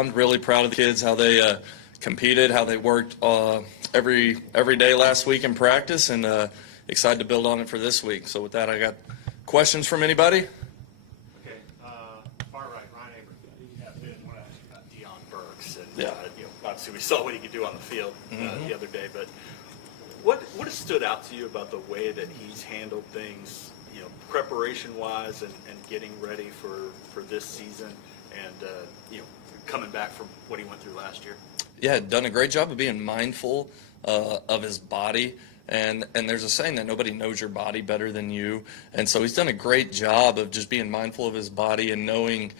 all-around, really proud of the kids, how they competed, how they worked every day last week in practice, and excited to build on it for this week. So with that, I got questions from anybody? Okay, far right, Ryan Abrams. Yeah, Ben, I want to ask you about Deion Burks. And, Yeah. Obviously we saw what he could do on the field the other day, but what has stood out to you about the way that he's handled things, preparation-wise and getting ready for this season and, coming back from what he went through last year? Yeah, done a great job of being mindful of his body. And there's a saying that nobody knows your body better than you. And so he's done a great job of just being mindful of his body and knowing,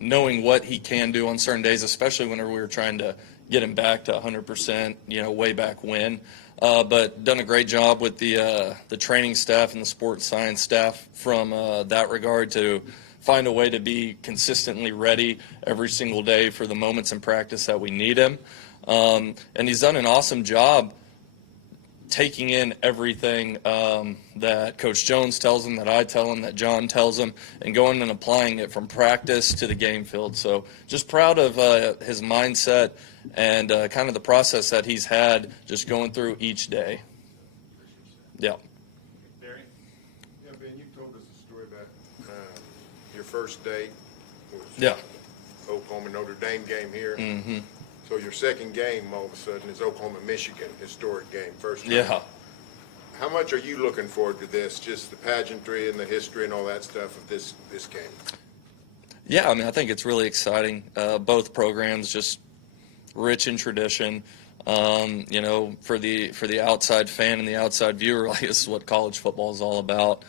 knowing what he can do on certain days, especially whenever we were trying to get him back to 100%, way back when. But done a great job with the training staff and the sports science staff from that regard to find a way to be consistently ready every single day for the moments in practice that we need him. And he's done an awesome job taking in everything that Coach Jones tells him, that I tell him, that John tells him, and going and applying it from practice to the game field. So just proud of his mindset and kind of the process that he's had just going through each day. Yeah. Barry? Yeah, Ben, you told us a story about your first day was Yeah. Oklahoma Notre Dame game here. Mm-hmm. So your second game, all of a sudden, is Oklahoma-Michigan, historic game, first time. Yeah. How much are you looking forward to this, just the pageantry and the history and all that stuff of this game? Yeah, I think it's really exciting. Both programs just rich in tradition. For the outside fan and the outside viewer, this is what college football is all about.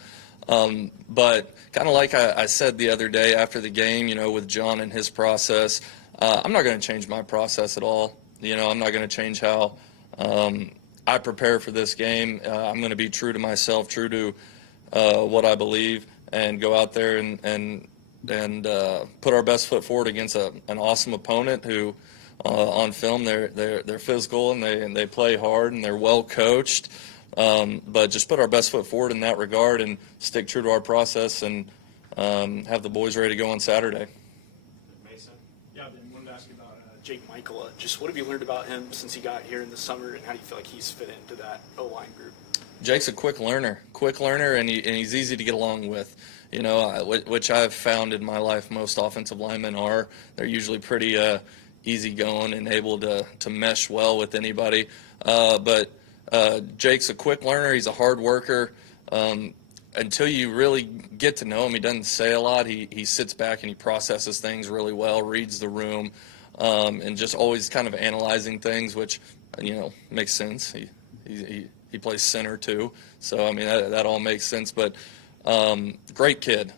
But kind of like I said the other day after the game, with John and his process, I'm not going to change my process at all. I'm not going to change how I prepare for this game. I'm going to be true to myself, true to what I believe, and go out there and put our best foot forward against an awesome opponent who, on film, they're physical and they play hard and they're well coached. But just put our best foot forward in that regard and stick true to our process and have the boys ready to go on Saturday. Yeah, Ben, wanted to ask you about Jake Michael. Just what have you learned about him since he got here in the summer, and how do you feel like he's fit into that O-line group? Jake's a quick learner, and he's easy to get along with. Which I've found in my life most offensive linemen are. They're usually pretty easygoing and able to mesh well with anybody. But Jake's a quick learner. He's a hard worker. Until you really get to know him, he doesn't say a lot. He sits back and he processes things really well, reads the room, and just always kind of analyzing things, which makes sense. He plays center too, so that all makes sense. But great kid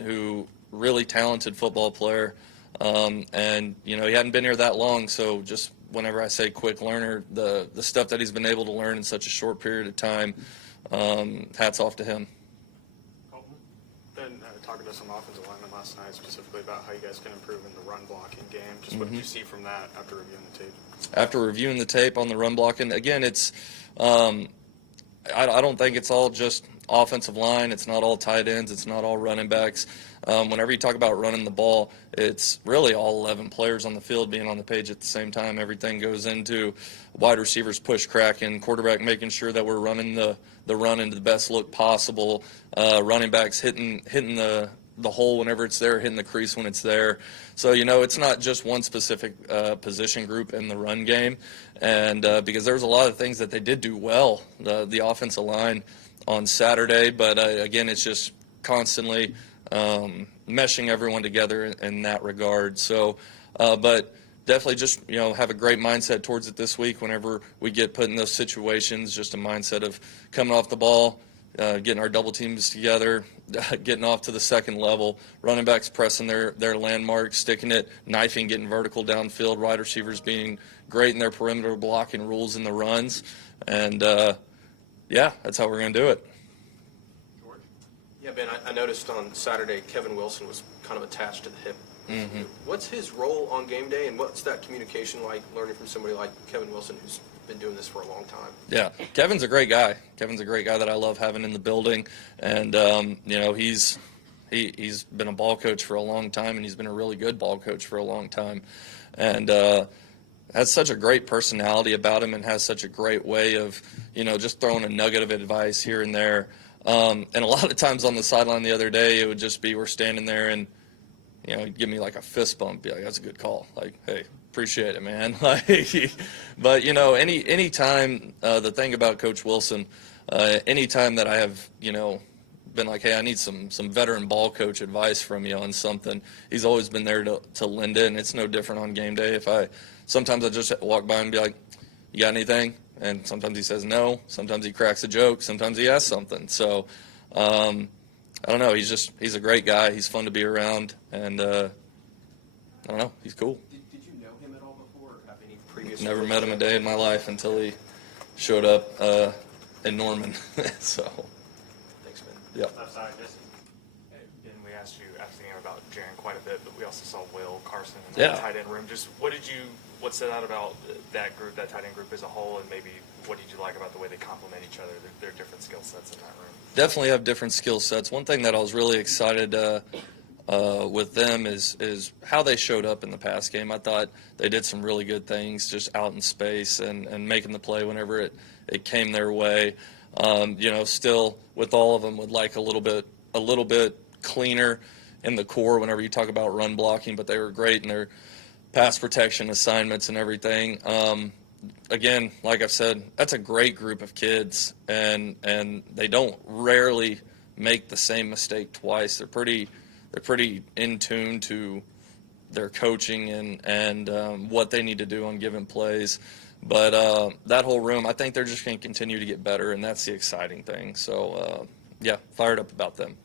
who really talented football player, and he hadn't been here that long, so just whenever I say quick learner, the stuff that he's been able to learn in such a short period of time. Hats off to him. Ben talking to some offensive linemen last night specifically about how you guys can improve in the run blocking game. Just what did you see from that after reviewing the tape? After reviewing the tape on the run blocking, again, it's I don't think it's all just offensive line. It's not all tight ends. It's not all running backs. Whenever you talk about running the ball, it's really all 11 players on the field being on the page at the same time. Everything goes into wide receivers push cracking, quarterback making sure that we're running the run into the best look possible, running backs hitting the hole whenever it's there, hitting the crease when it's there. So, it's not just one specific position group in the run game. And because there's a lot of things that they did do well, the offensive line on Saturday. But, again, it's just constantly meshing everyone together in that regard. So, but definitely just, have a great mindset towards it this week whenever we get put in those situations, just a mindset of coming off the ball, getting our double teams together, getting off to the second level, running backs pressing their landmarks, sticking it, knifing, getting vertical downfield, wide receivers being great in their perimeter blocking rules in the runs. And, that's how we're going to do it. George? Yeah, Ben, I noticed on Saturday Kevin Wilson was kind of attached to the hip. Mm-hmm. What's his role on game day, and what's that communication like, learning from somebody like Kevin Wilson who's been doing this for a long time? Yeah, Kevin's a great guy. Kevin's a great guy that I love having in the building, and he's he's been a ball coach for a long time, and he's been a really good ball coach for a long time, and has such a great personality about him, and has such a great way of, just throwing a nugget of advice here and there. And a lot of times on the sideline the other day, it would just be we're standing there and, he'd give me like a fist bump, be like, "That's a good call." Like, "Hey, appreciate it, man." But any time, the thing about Coach Wilson, any time that I have, been like, "Hey, I need some veteran ball coach advice from you on something," he's always been there to lend it. And it's no different on game day. Sometimes I just walk by and be like, "You got anything?" And sometimes he says no. Sometimes he cracks a joke. Sometimes he asks something. So, I don't know. He's a great guy. He's fun to be around, and I don't know. He's cool. Did you know him at all before, or have any previous? Never met him a day in my life until he showed up in Norman. So, Thanks, Ben. yeah. I'm sorry, Jesse. Ben, we asked you about Jaren quite a bit, but we also saw Will Carson in the tight end room. Just what stood out about that group, that tight end group as a whole, and maybe what did you like about the way they complement each other, their different skill sets in that room? Definitely have different skill sets. One thing that I was really excited with them is how they showed up in the pass game. I thought they did some really good things just out in space and making the play whenever it came their way. Still with all of them would like a little bit cleaner in the core whenever you talk about run blocking, but they were great in their pass protection assignments and everything. Again, like I've said, that's a great group of kids, and they don't rarely make the same mistake twice. They're pretty in tune to their coaching and what they need to do on given plays. But that whole room, I think they're just going to continue to get better, and that's the exciting thing. So, fired up about them.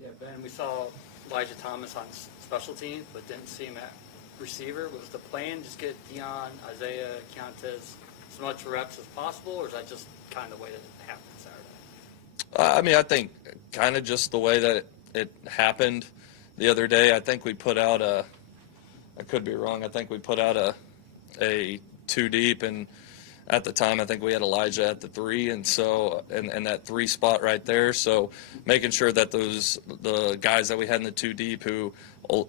Yeah, Ben, we saw Elijah Thomas on special teams, but didn't see him at receiver. Was the plan just get Dion, Isaiah, Countess as much reps as possible, or is that just kind of the way that it happened Saturday? I think kind of just the way that it happened the other day. I think we put out I could be wrong, I think we put out a two deep, and at the time I think we had Elijah at the 3, and so and that 3 spot right there. So making sure that the guys that we had in the 2 deep who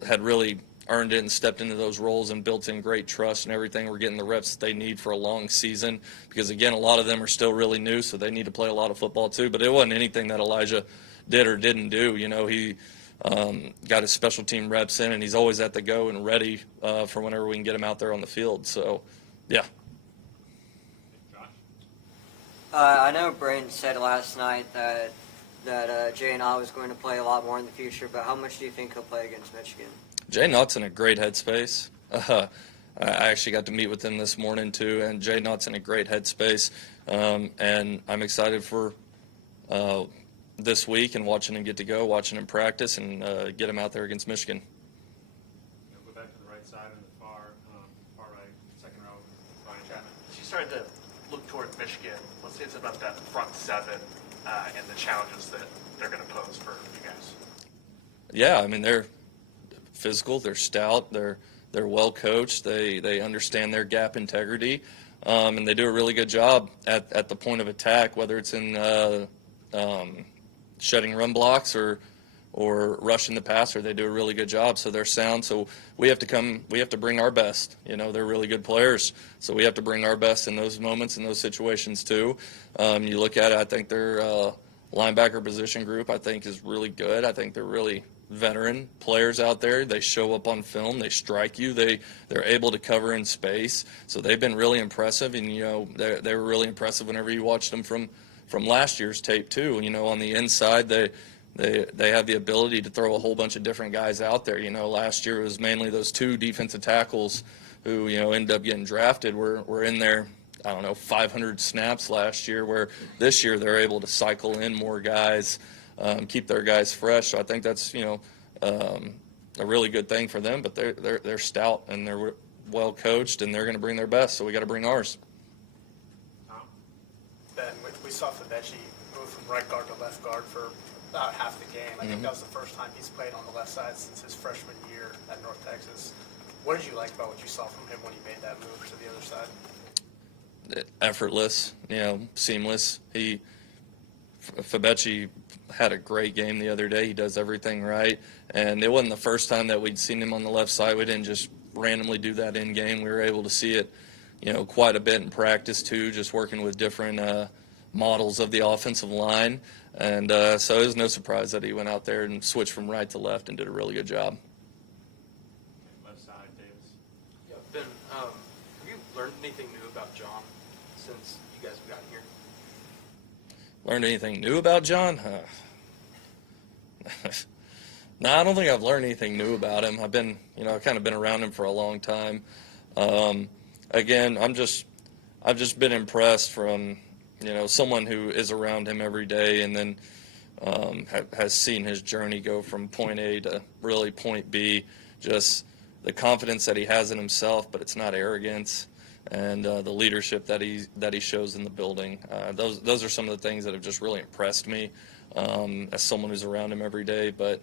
had really earned it and stepped into those roles and built in great trust and everything, we're getting the reps that they need for a long season, because again, a lot of them are still really new, so they need to play a lot of football too. But it wasn't anything that Elijah did or didn't do. He got his special team reps in, and he's always at the go and ready for whenever we can get him out there on the field. So, yeah. I know Brent said last night that J&I was going to play a lot more in the future, but how much do you think he'll play against Michigan? Jay Knott's in a great headspace. I actually got to meet with him this morning too, and Jay Knott's in a great headspace. And I'm excited for this week and watching him practice, and get him out there against Michigan. Go back to the right side and the far right, second row, Ryan Chapman. As you started to look toward Michigan, let's say it's about that front 7 and the challenges that they're going to pose for you guys. Yeah, I mean, they're physical, they're stout, they're well coached, they understand their gap integrity, and they do a really good job at the point of attack, whether it's in shedding run blocks or rushing the passer. They do a really good job, so they're sound. So we have to bring our best. They're really good players, so we have to bring our best in those moments, in those situations too. You look at it, I think their linebacker position group, I think, is really good. I think they're really veteran players out there. They show up on film, they strike you, they're able to cover in space. So they've been really impressive, and they were really impressive whenever you watched them from last year's tape too. On the inside, they have the ability to throw a whole bunch of different guys out there. Last year it was mainly those 2 defensive tackles who ended up getting drafted were in there, 500 snaps last year, where this year they're able to cycle in more guys, keep their guys fresh. So I think that's a really good thing for them. But they're stout, and they're well coached, and they're going to bring their best. So we got to bring ours. Ben, we saw Favechi move from right guard to left guard for about half the game. I think that was the first time he's played on the left side since his freshman year at North Texas. What did you like about what you saw from him when he made that move to the other side? Effortless, seamless. Fabechi had a great game the other day. He does everything right, and it wasn't the first time that we'd seen him on the left side. We didn't just randomly do that in game. We were able to see it, quite a bit in practice too, just working with different models of the offensive line. And so it was no surprise that he went out there and switched from right to left and did a really good job. Left side, Davis. Yeah, Ben, have you learned anything new about John since you guys have gotten here? Learned anything new about John? No, I don't think I've learned anything new about him. I've been, I've kind of been around him for a long time. Again, I've just been impressed from, someone who is around him every day and then has seen his journey go from point A to really point B. Just the confidence that he has in himself, but it's not arrogance, and the leadership that he shows in the building. Those are some of the things that have just really impressed me as someone who's around him every day. But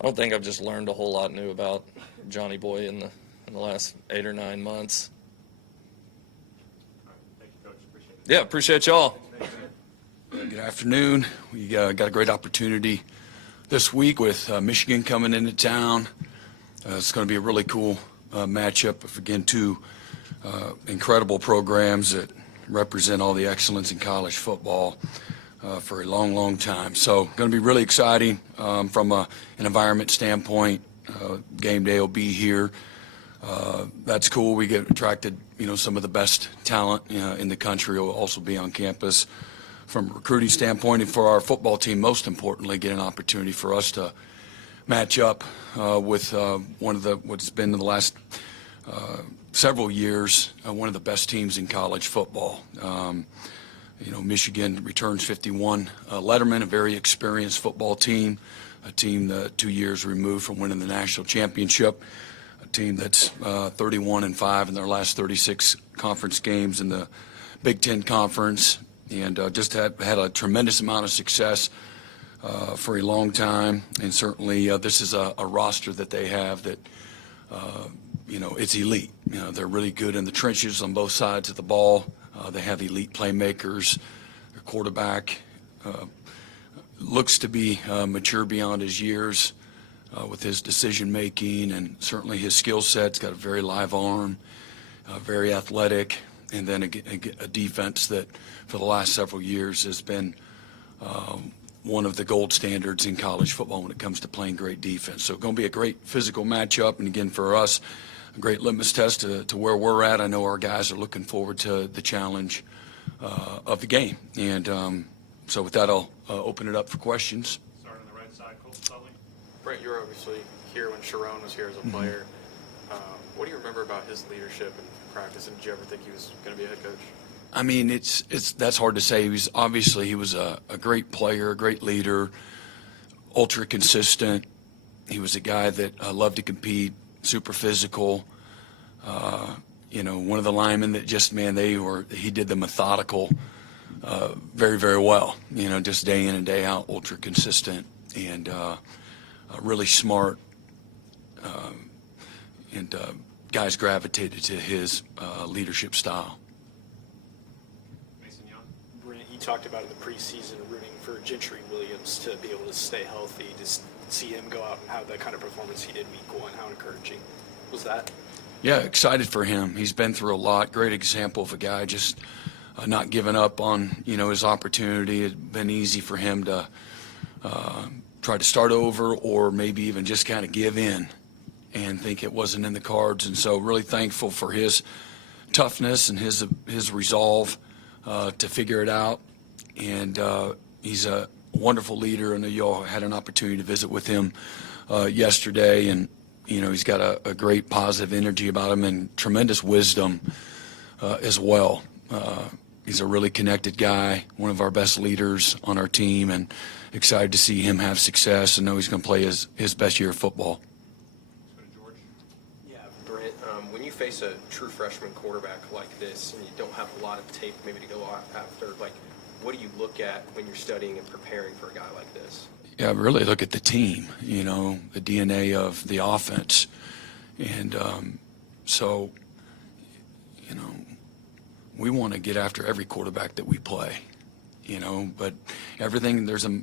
I don't think I've just learned a whole lot new about Johnny Boy in the last 8 or 9 months. All right, thank you, Coach. Appreciate it. Yeah, appreciate y'all. Good afternoon. We got a great opportunity this week with Michigan coming into town. It's going to be a really cool matchup of, again, two incredible programs that represent all the excellence in college football for a long, long time. So going to be really exciting from an environment standpoint. Game day will be here. That's cool. We get attracted, some of the best talent in the country will also be on campus. From a recruiting standpoint, and for our football team, most importantly, get an opportunity for us to match up with what's been in the last several years, one of the best teams in college football. Michigan returns 51 Letterman, a very experienced football team, a team that 2 years removed from winning the national championship, a team that's 31-5 in their last 36 conference games in the Big Ten Conference, and just had a tremendous amount of success for a long time. And certainly this is a roster that they have that, it's elite. They're really good in the trenches on both sides of the ball. They have elite playmakers. Their quarterback looks to be mature beyond his years with his decision-making, and certainly his skill set's got a very live arm, very athletic, and then a defense that for the last several years has been one of the gold standards in college football when it comes to playing great defense. So it's going to be a great physical matchup, and again, for us, a great litmus test to where we're at. I know our guys are looking forward to the challenge of the game. And so with that, I'll open it up for questions. Starting on the right side, Colt Sully. Brent, you were obviously here when Sharon was here as a player. What do you remember about his leadership and practice, and did you ever think he was going to be a head coach? I mean, that's hard to say. He was a great player, a great leader, ultra consistent. He was a guy that loved to compete, super physical. One of the linemen that he did the methodical very, very well. Just day in and day out, ultra consistent, and really smart. And guys gravitated to his leadership style. Mason Young. Brent, you talked about in the preseason rooting for Gentry Williams to be able to stay healthy, to see him go out and have that kind of performance he did week one. How encouraging was that? Yeah, excited for him. He's been through a lot. Great example of a guy just not giving up on, his opportunity. It's been easy for him to try to start over or maybe even just kind of give in and think it wasn't in the cards. And so really thankful for his toughness and his resolve to figure it out. And he's a wonderful leader. I know you all had an opportunity to visit with him yesterday, and he's got a great positive energy about him and tremendous wisdom as well. He's a really connected guy, one of our best leaders on our team, and excited to see him have success and know he's going to play his best year of football. Yeah, Brent, when you face a true freshman quarterback like this and you don't have a lot of tape maybe to go after, what do you look at when you're studying and preparing for a guy like this? Yeah, really look at the team, the DNA of the offense. And so, we want to get after every quarterback that we play. but everything, there's a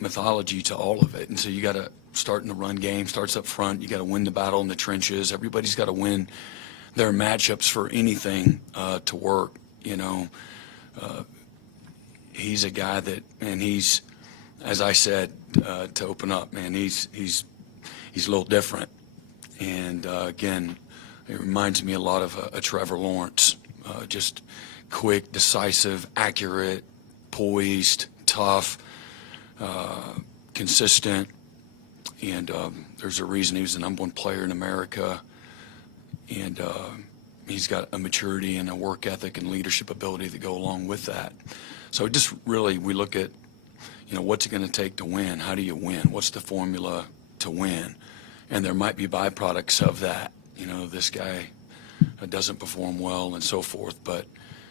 mythology to all of it. And so you got to start in the run game, starts up front. You got to win the battle in the trenches. Everybody's got to win their matchups for anything to work. He's a guy that, and he's, as I said to open up, man, he's a little different. And again, it reminds me a lot of a Trevor Lawrence, just quick, decisive, accurate, poised, tough, consistent. And there's a reason he was the #1 player in America. And he's got a maturity and a work ethic and leadership ability that go along with that. So just really, we look at, what's it going to take to win? How do you win? What's the formula to win? And there might be byproducts of that. This guy doesn't perform well and so forth, but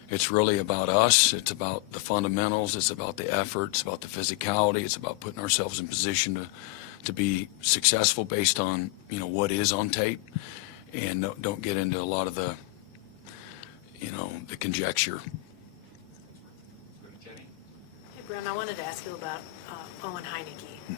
it's really about us. It's about the fundamentals. It's about the effort. It's about the physicality. It's about putting ourselves in position to be successful based on, what is on tape, and don't get into a lot of the, the conjecture. Hey, Brent, I wanted to ask you about Owen Heineke,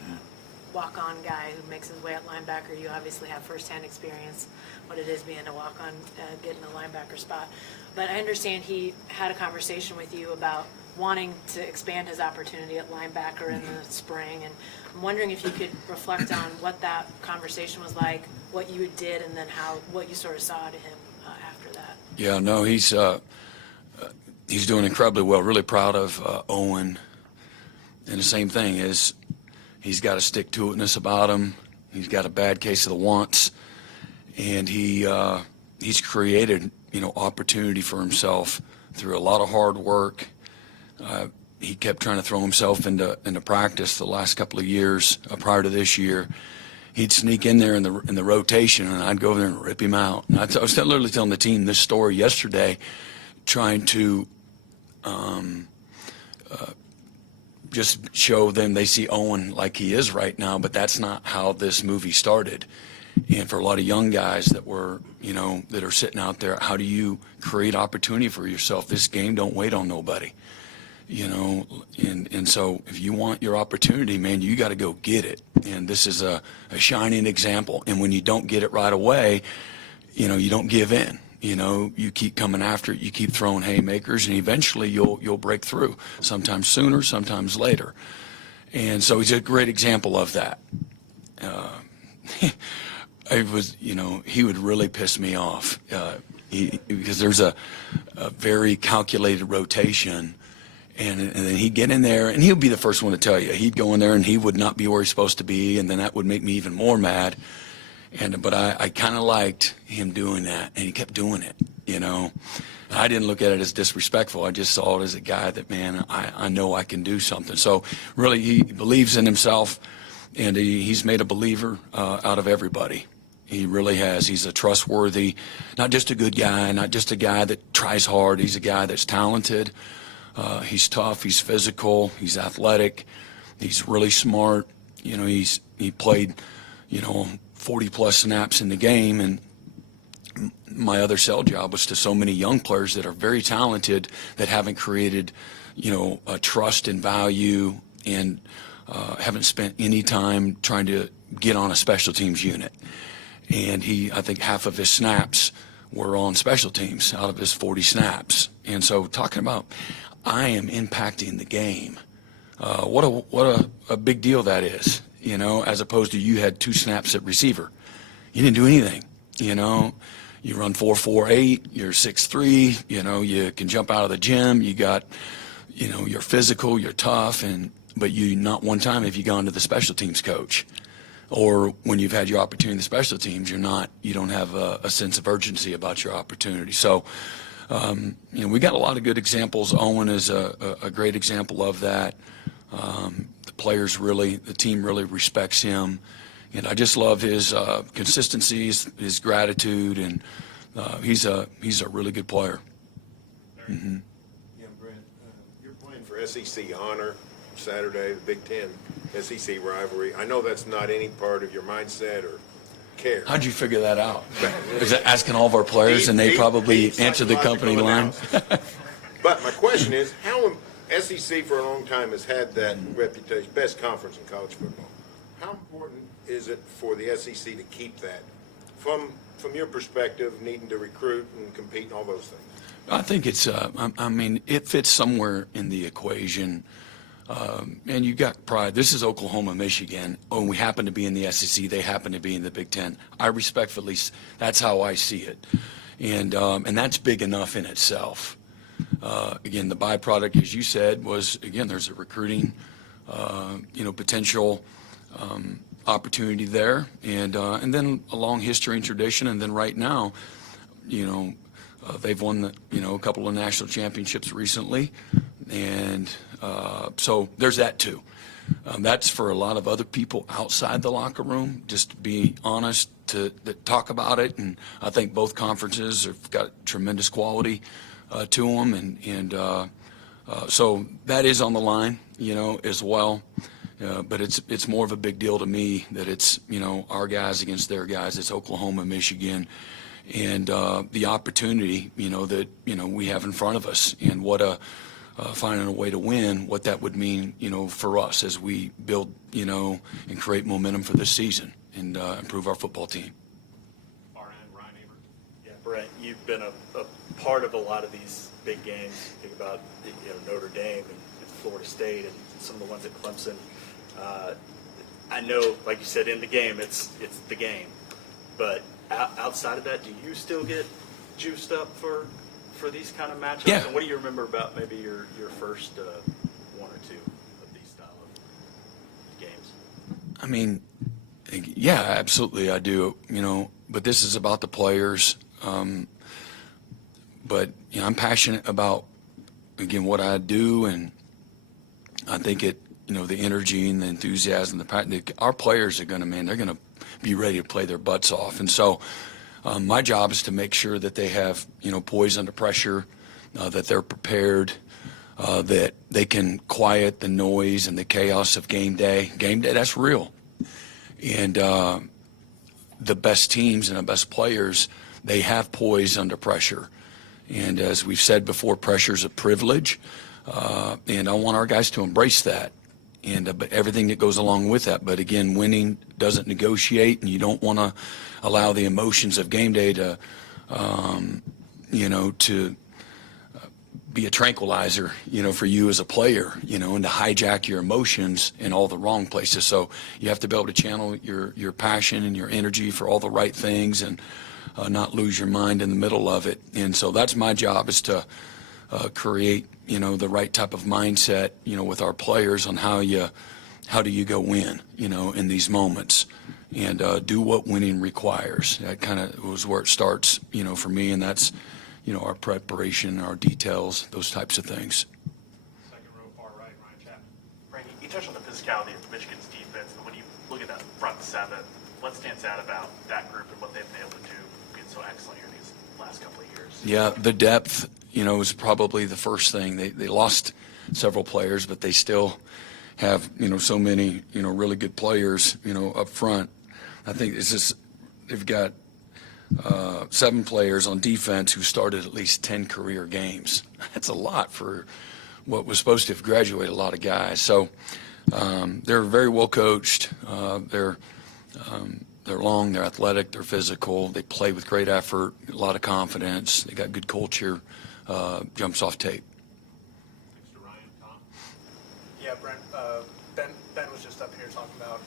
walk-on guy who makes his way at linebacker. You obviously have first-hand experience what it is being a walk-on, getting a linebacker spot. But I understand he had a conversation with you about wanting to expand his opportunity at linebacker in the spring. And I'm wondering if you could reflect on what that conversation was like, what you did, and then what you sort of saw to him after that. Yeah, no, he's doing incredibly well. Really proud of Owen. And the same thing is, he's got a stick-to-itness about him. He's got a bad case of the wants, and he's created opportunity for himself through a lot of hard work. He kept trying to throw himself into practice the last couple of years prior to this year. He'd sneak in there in the rotation, and I'd go over there and rip him out. And I was literally telling the team this story yesterday, trying to just show them they see Owen like he is right now, but that's not how this movie started. And for a lot of young guys that were, that are sitting out there, how do you create opportunity for yourself? This game don't wait on nobody, and so if you want your opportunity, man, you got to go get it. And this is a shining example. And when you don't get it right away, you don't give in. You keep coming after it, you keep throwing haymakers, and eventually you'll break through, sometimes sooner, sometimes later. And so he's a great example of that. It was, he would really piss me off because there's a very calculated rotation, and then he'd get in there, and he'll be the first one to tell you. He'd go in there, and he would not be where he's supposed to be, and then that would make me even more mad. But I kind of liked him doing that, and he kept doing it, I didn't look at it as disrespectful. I just saw it as a guy that, man, I know I can do something. So really, he believes in himself, and he's made a believer out of everybody. He really has. He's a trustworthy, not just a good guy, not just a guy that tries hard. He's a guy that's talented. He's tough. He's physical. He's athletic. He's really smart. He played, 40-plus snaps in the game, and my other sell job was to so many young players that are very talented that haven't created, a trust and value, and haven't spent any time trying to get on a special teams unit. And I think half of his snaps were on special teams out of his 40 snaps. And so talking about, I am impacting the game. What a big deal that is, as opposed to you had 2 snaps at receiver. You didn't do anything, You run 4.48, you're 6'3", you can jump out of the gym, you got, you're physical, you're tough, but you not one time have you gone to the special teams coach. Or when you've had your opportunity in the special teams, you don't have a sense of urgency about your opportunity. So, we got a lot of good examples. Owen is a great example of that. The team really respects him. And I just love his consistency, his gratitude, and he's a really good player. Mm-hmm. Yeah, Brent, you're playing for SEC honor Saturday, the Big Ten SEC rivalry. I know that's not any part of your mindset or care. How'd you figure that out? Is that asking all of our players, and they probably answer the company line? But my question is, SEC for a long time has had that reputation, best conference in college football. How important is it for the SEC to keep that from your perspective, needing to recruit and compete and all those things? I think it's, I mean, it fits somewhere in the equation. And you got pride. This is Oklahoma, Michigan. Oh, we happen to be in the SEC. They happen to be in the Big Ten. I respectfully, that's how I see it. And that's big enough in itself. Again, the byproduct, as you said, was, again, there's a recruiting, potential opportunity there. And then a long history and tradition. And then right now, they've won a couple of national championships recently, and so there's that too. That's for a lot of other people outside the locker room, just to be honest, to talk about it. And I think both conferences have got tremendous quality to them, and so that is on the line, as well. But it's more of a big deal to me that it's our guys against their guys. It's Oklahoma, Michigan. And the opportunity, that we have in front of us, and what finding a way to win, what that would mean, for us as we build, and create momentum for this season and improve our football team. Yeah, Brent, you've been a part of a lot of these big games. Think about Notre Dame and Florida State and some of the ones at Clemson. I know, like you said, in the game, it's the game, but outside of that, do you still get juiced up for these kind of matchups? Yeah. And what do you remember about maybe your first one or two of these style of games? I mean, yeah, absolutely, I do. But this is about the players. But I'm passionate about, again, what I do, and I think the energy and the enthusiasm, our players are they're going to be ready to play their butts off. And so my job is to make sure that they have, poise under pressure, that they're prepared, that they can quiet the noise and the chaos of game day. Game day, that's real. And the best teams and the best players, they have poise under pressure. And as we've said before, pressure is a privilege. And I want our guys to embrace that. And but everything that goes along with that. But again, winning doesn't negotiate, and you don't want to allow the emotions of game day to, to be a tranquilizer, for you as a player, and to hijack your emotions in all the wrong places. So you have to be able to channel your passion and your energy for all the right things, and not lose your mind in the middle of it. And so that's my job, is to create, the right type of mindset, with our players on how do you go win, in these moments, and do what winning requires. That kind of was where it starts, for me, and that's, our preparation, our details, those types of things. Second row, far right, Ryan Chapman. Brent, you touched on the physicality of Michigan's defense, but when you look at that front seven, what stands out about that group and what they've been able to do being so excellent here these last couple of years? Yeah, the depth, is probably the first thing. They lost several players, but they still have, so many, really good players, up front. I think it's just, they've got 7 players on defense who started at least 10 career games. That's a lot for what was supposed to have graduated a lot of guys. So they're very well coached. They're long, they're athletic, they're physical, they play with great effort, a lot of confidence, they got good culture, jumps off tape. Thanks to Ryan. Tom? Yeah, Brent, Ben was just up here talking about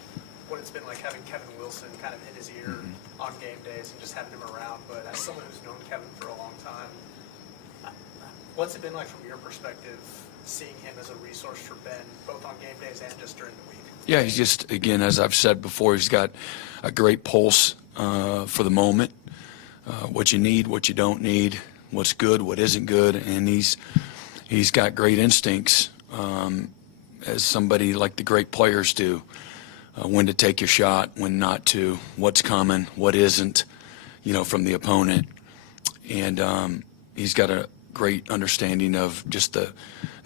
what it's been like having Kevin Wilson kind of in his ear on game days and just having him around. But as someone who's known Kevin for a long time, what's it been like from your perspective, seeing him as a resource for Ben, both on game days and just during the week? Yeah, he's just, again, as I've said before, he's got a great pulse for the moment, what you need, what you don't need, what's good, what isn't good, and he's got great instincts, as somebody like the great players do, when to take your shot, when not to, what's coming, what isn't, from the opponent. And he's got a great understanding of just the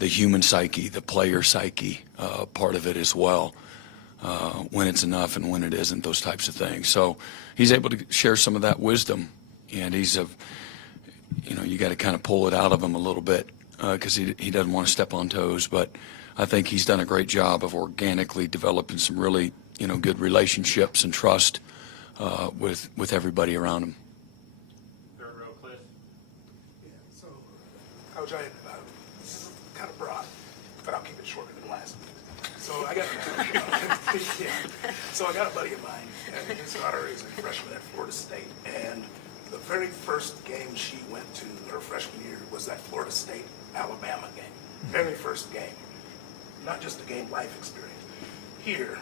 human psyche, the player psyche part of it as well, when it's enough and when it isn't, those types of things. So he's able to share some of that wisdom, and he's you got to kind of pull it out of him a little bit because he doesn't want to step on toes. But I think he's done a great job of organically developing some really, good relationships and trust with everybody around him. Third row, Cliff. Yeah, so, Coach, this is kind of broad, but I'll keep it shorter than last. So I got, so I got a buddy of mine, and his daughter is a freshman at Florida State, and the very first game she went to her freshman year was that Florida State-Alabama game. Very first game. Not just a game life experience. Here,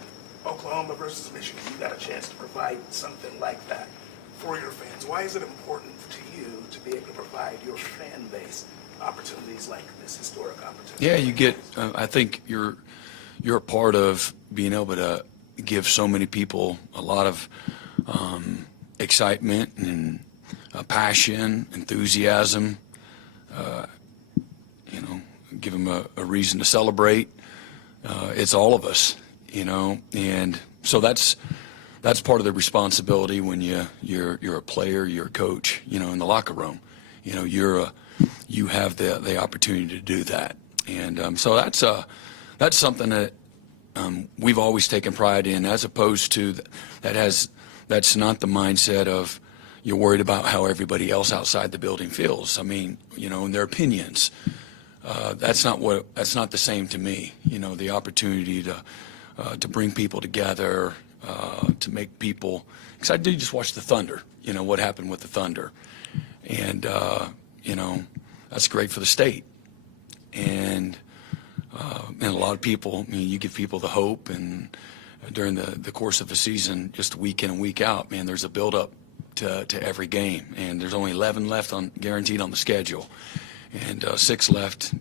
Oklahoma versus Michigan, you got a chance to provide something like that for your fans. Why is it important to you to be able to provide your fan base opportunities like this historic opportunity? Yeah, you get. I think you're a part of being able to give so many people a lot of excitement and passion, enthusiasm. Give them a reason to celebrate. It's all of us, and so that's part of the responsibility when you're a player, you're a coach, in the locker room. You have the opportunity to do that, and so that's something that we've always taken pride in, as opposed to that's not the mindset of you're worried about how everybody else outside the building feels. I mean, and their opinions. That's not the same to me. The opportunity to bring people together, to make people. Because I did just watch the Thunder. What happened with the Thunder, and that's great for the state. And a lot of people. You give people the hope, and during the course of a season, just week in and week out, man, there's a build up to every game, and there's only 11 left guaranteed on the schedule. And 6 left,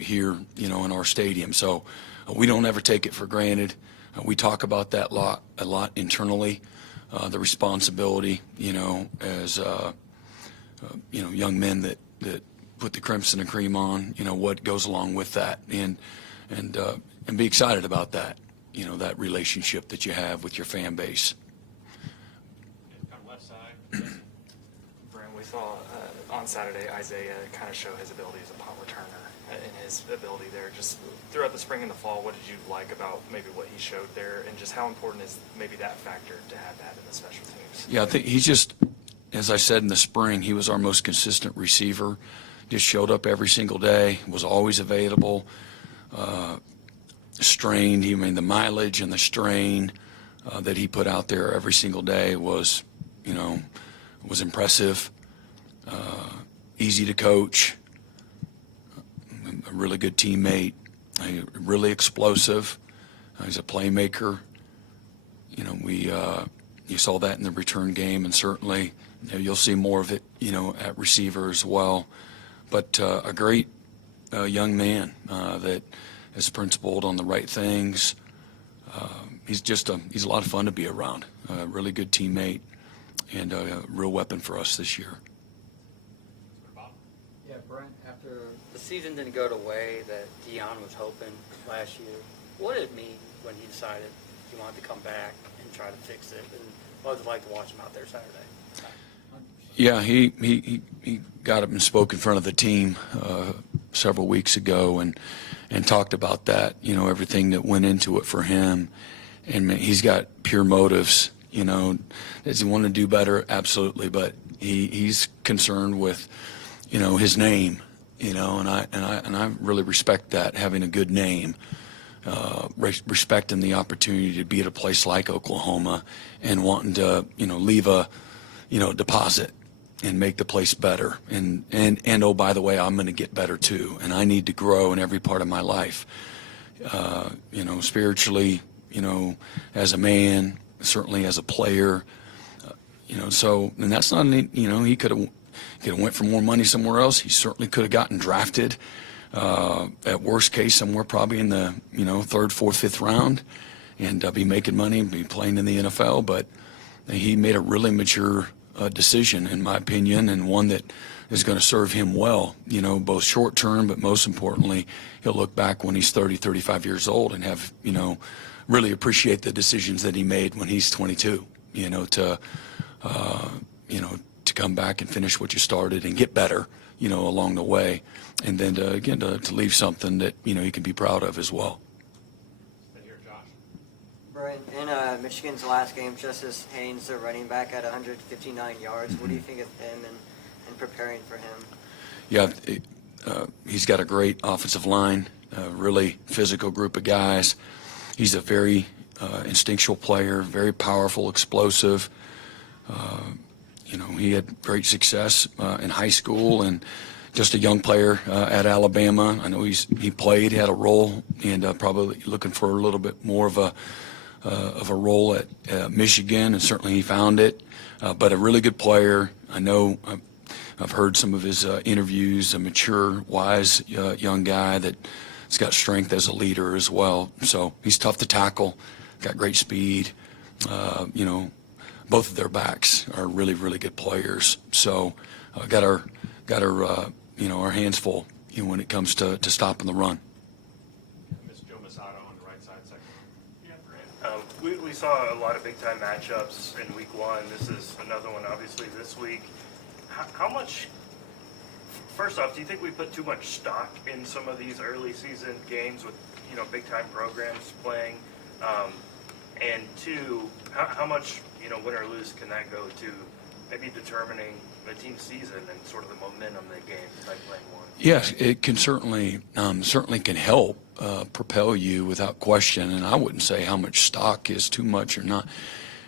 here, in our stadium. So we don't ever take it for granted. We talk about that a lot internally, the responsibility, as young men that put the crimson and cream on, what goes along with that, and be excited about that, that relationship that you have with your fan base. Left side. Brent, we saw on Saturday Isaiah kind of show his ability as a punt returner and his ability there. Just throughout the spring and the fall, what did you like about maybe what he showed there, and just how important is maybe that factor to have that in the special teams? Yeah, I think he's just, as I said in the spring, he was our most consistent receiver. Just showed up every single day, was always available. Strained, the mileage and the strain that he put out there every single day was impressive. Easy to coach, a really good teammate, really explosive. He's a playmaker. You saw that in the return game, and certainly you'll see more of it, at receiver as well. But a great young man that is principled on the right things. He's a lot of fun to be around. A really good teammate, and a real weapon for us this year. Yeah, Brent, after the season didn't go the way that Deion was hoping last year, what did it mean when he decided he wanted to come back and try to fix it? And what was it like to watch him out there Saturday? Yeah, he got up and spoke in front of the team several weeks ago and talked about that, everything that went into it for him. And he's got pure motives, does he want to do better? Absolutely, but he's concerned with, his name, and I really respect that, having a good name, respecting the opportunity to be at a place like Oklahoma and wanting to, leave a, deposit and make the place better. And oh, by the way, I'm going to get better too, and I need to grow in every part of my life, spiritually, as a man, certainly as a player, so, and that's not, he could have went for more money somewhere else. He certainly could have gotten drafted, at worst case, somewhere probably in the, 3rd, 4th, 5th round, and be making money and be playing in the NFL. But he made a really mature decision, in my opinion, and one that is going to serve him well, both short term, but most importantly, he'll look back when he's 30, 35 years old and have, really appreciate the decisions that he made when he's 22, to come back and finish what you started and get better along the way, and then to leave something that he can be proud of as well. Brent, in Michigan's last game, Justice Haynes, the running back, at 159 yards. What do you think of him and preparing for him? Yeah, he's got a great offensive line, a really physical group of guys. He's a very instinctual player, very powerful, explosive. He had great success in high school and just a young player at Alabama. I know he played, had a role, and probably looking for a little bit more of a role at Michigan, and certainly he found it. But a really good player. I know I've heard some of his interviews, a mature, wise young guy that's got strength as a leader as well. So he's tough to tackle, got great speed. Both of their backs are really, really good players. So got our hands full when it comes to stopping the run. Joe Masato on the right side, second. Yeah, great. We saw a lot of big-time matchups in Week 1. This is another one, obviously, this week. How much, first off, do you think we put too much stock in some of these early season games with, big-time programs playing? And two, how much, win or lose can that go to maybe determining the team's season and sort of the momentum of the game by playing one? Yes, it can certainly can help propel you without question. And I wouldn't say how much stock is too much or not.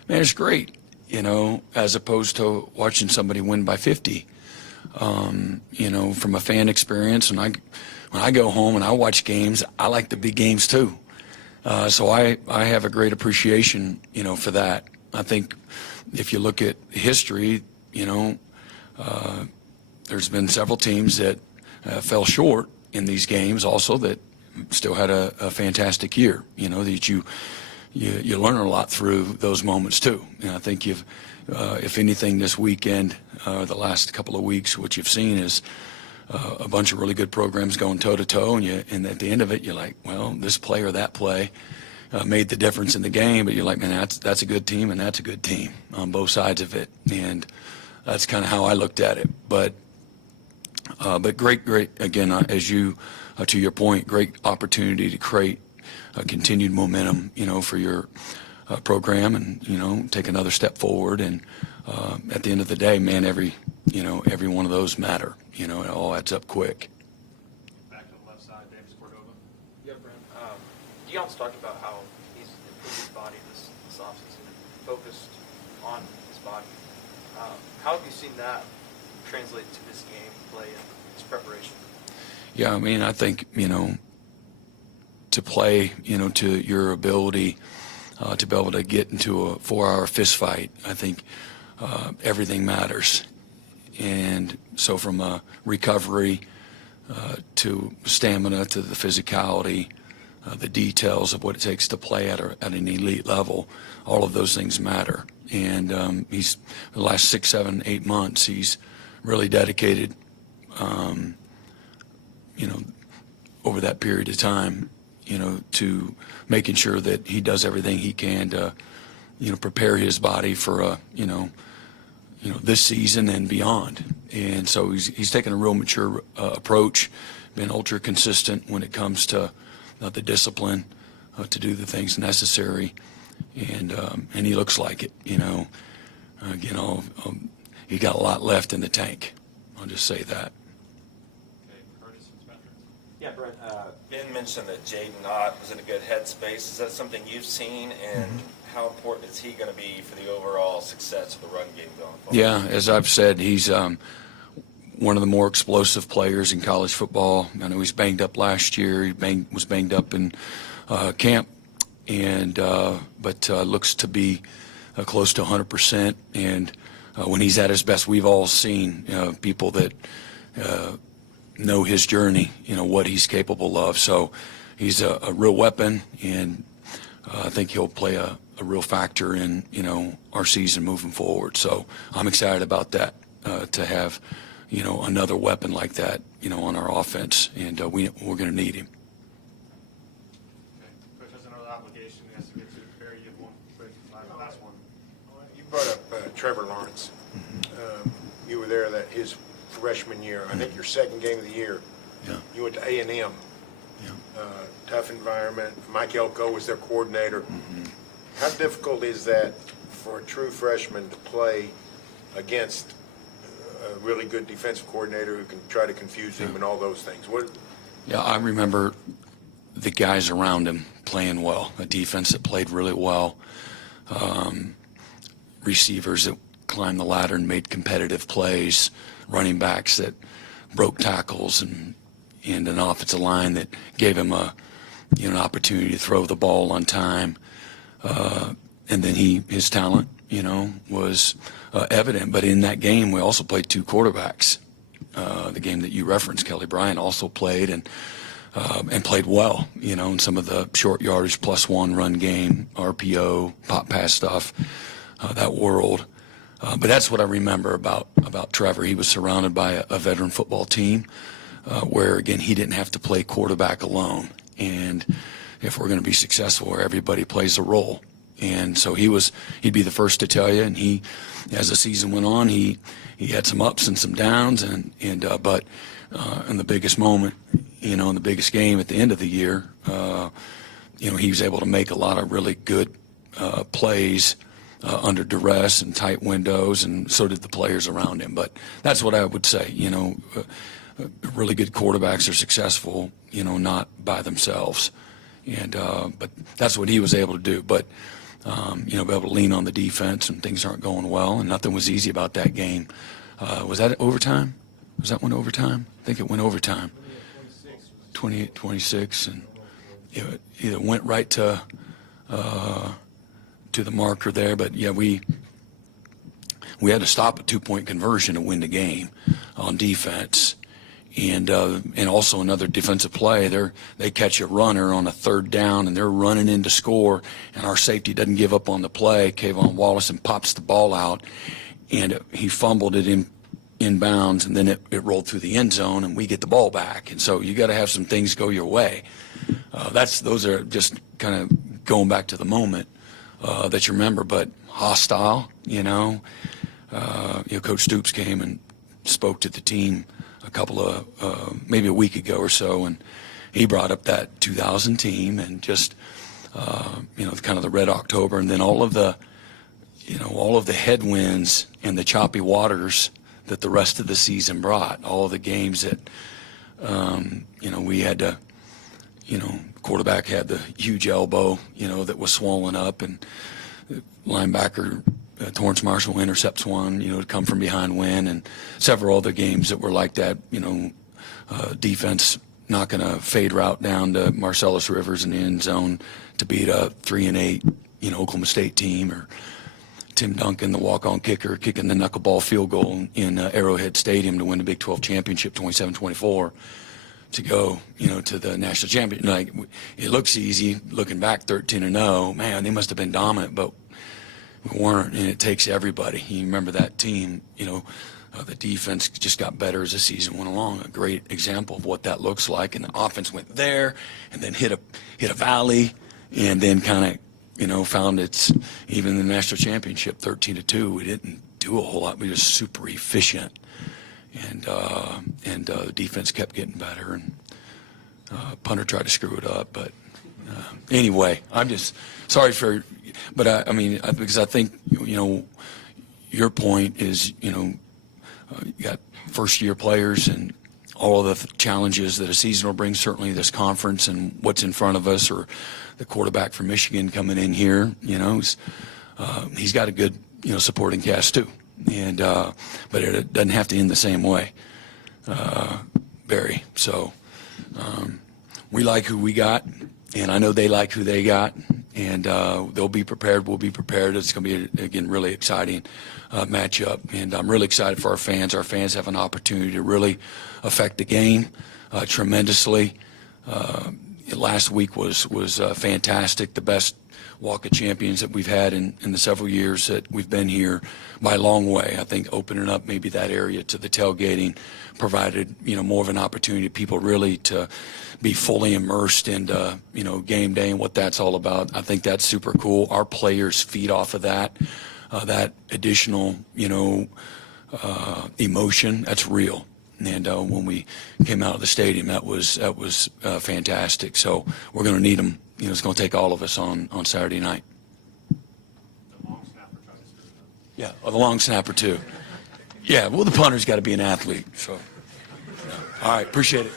Man, it's great, as opposed to watching somebody win by 50. From a fan experience, when I go home and I watch games, I like the big games too. So I have a great appreciation, for that. I think if you look at history, there's been several teams that fell short in these games also that still had a fantastic year, that you learn a lot through those moments too. And I think if anything this weekend, the last couple of weeks, what you've seen is a bunch of really good programs going toe-to-toe, and at the end of it, you're like, well, this play or that play made the difference in the game, but you're like, man, that's a good team, and that's a good team on both sides of it, and that's kind of how I looked at it. But great, again, to your point, great opportunity to create continued momentum, for your program, and take another step forward. And at the end of the day, man, every one of those matter. It all adds up quick. Back to the left side, Davis Cordova. Yeah, Brent. Deion's talked about how he's improved his body this offseason, focused on his body. How have you seen that translate to this game play and his preparation? Yeah, I mean, I think, to play, to your ability to be able to get into a 4-hour fist fight, I think everything matters. And so from a recovery to stamina to the physicality, the details of what it takes to play at an elite level, all of those things matter. And he's the last 6, 7, 8 months, he's really dedicated, over that period of time, to making sure that he does everything he can to, prepare his body for this season and beyond. And so he's taken a real mature approach, been ultra consistent when it comes to the discipline to do the things necessary, and he looks like it. He got a lot left in the tank. I'll just say that. Yeah, Brent, Ben mentioned that Jaden Ott was in a good headspace. Is that something you've seen, and how important is he going to be for the overall success of the run game going forward? Yeah, as I've said, he's one of the more explosive players in college football. I know he's banged up last year. He was banged up in camp, but looks to be close to 100%. And when he's at his best, we've all seen people that know his journey, what he's capable of. So he's a real weapon, and I think he'll play a real factor in, our season moving forward. So I'm excited about that, to have, another weapon like that, on our offense, and we're going to need him. Okay. Coach has another obligation he has to get to. Barry, you have one quick last one. You brought up Trevor Lawrence. You were there his freshman year. I think your second game of the year. Yeah. You went to A&M. Yeah. Tough environment. Mike Elko was their coordinator. Mm-hmm. How difficult is that for a true freshman to play against a really good defensive coordinator who can try to confuse him and all those things? Yeah, I remember the guys around him playing well, a defense that played really well, receivers that climbed the ladder and made competitive plays, running backs that broke tackles, and an offensive line that gave him an opportunity to throw the ball on time. And then his talent, was evident. But in that game, we also played two quarterbacks. The game that you referenced, Kelly Bryant also played and played well, in some of the short yardage +1 run game, RPO, pop pass stuff, that world. But that's what I remember about Trevor. He was surrounded by a veteran football team where, again, he didn't have to play quarterback alone. And if we're going to be successful, where everybody plays a role. And so he'd be the first to tell you. And as the season went on, he had some ups and some downs. But in the biggest moment, in the biggest game at the end of the year, he was able to make a lot of really good plays under duress and tight windows, and so did the players around him. But that's what I would say. Really good quarterbacks are successful, not by themselves. But that's what he was able to do. But, be able to lean on the defense when things aren't going well, and nothing was easy about that game. Was that overtime? Was that one overtime? I think it went overtime. 28-26, and it either went right to the marker there. But, yeah, we had to stop a 2-point conversion to win the game on defense. And also another defensive play, they catch a runner on a 3rd down, and they're running in to score, and our safety doesn't give up on the play. Kayvon Wallace pops the ball out, and he fumbled it inbounds, and then it rolled through the end zone, and we get the ball back. And so you got to have some things go your way. Those are just kind of going back to the moment that you remember, but hostile. Coach Stoops came and spoke to the team a couple of maybe a week ago or so, and he brought up that 2000 team and just kind of the Red October, and then all of the headwinds and the choppy waters that the rest of the season brought. All of the games that we had to, quarterback had the huge elbow that was swollen up, and linebacker Torrance Marshall intercepts one, to come from behind win, and several other games that were like that, defense knocking a fade route down to Marcellus Rivers in the end zone to beat a 3-8, Oklahoma State team, or Tim Duncan, the walk-on kicker, kicking the knuckleball field goal in Arrowhead Stadium to win the Big 12 championship 27-24 to go, to the national championship. Like, it looks easy looking back 13-0. Man, they must have been dominant, but we weren't, and it takes everybody. You remember that team, the defense just got better as the season went along. A great example of what that looks like. And the offense went there and then hit a valley, and then kind of, found even the national championship 13-2. We didn't do a whole lot. We were just super efficient. And the defense kept getting better, and punter tried to screw it up. But anyway, I'm just sorry for, but because I think, your point is, you got first-year players and all of the challenges that a season will bring, certainly this conference and what's in front of us, or the quarterback from Michigan coming in here, he's got a good, supporting cast too. And but it doesn't have to end the same way, Barry. So we like who we got, and I know they like who they got, and they'll be prepared. We'll be prepared. It's going to be, again, really exciting matchup, and I'm really excited for our fans. Our fans have an opportunity to really affect the game tremendously. Last week was fantastic, the best Walk of Champions that we've had in the several years that we've been here by a long way. I think opening up maybe that area to the tailgating provided, more of an opportunity, people really to be fully immersed into, game day and what that's all about. I think that's super cool. Our players feed off of that, that additional, emotion. That's real. And when we came out of the stadium, that was fantastic. So we're going to need them. It's going to take all of us on Saturday night. Yeah, the long snapper too. Yeah, well, the punter's got to be an athlete. So, all right, appreciate it.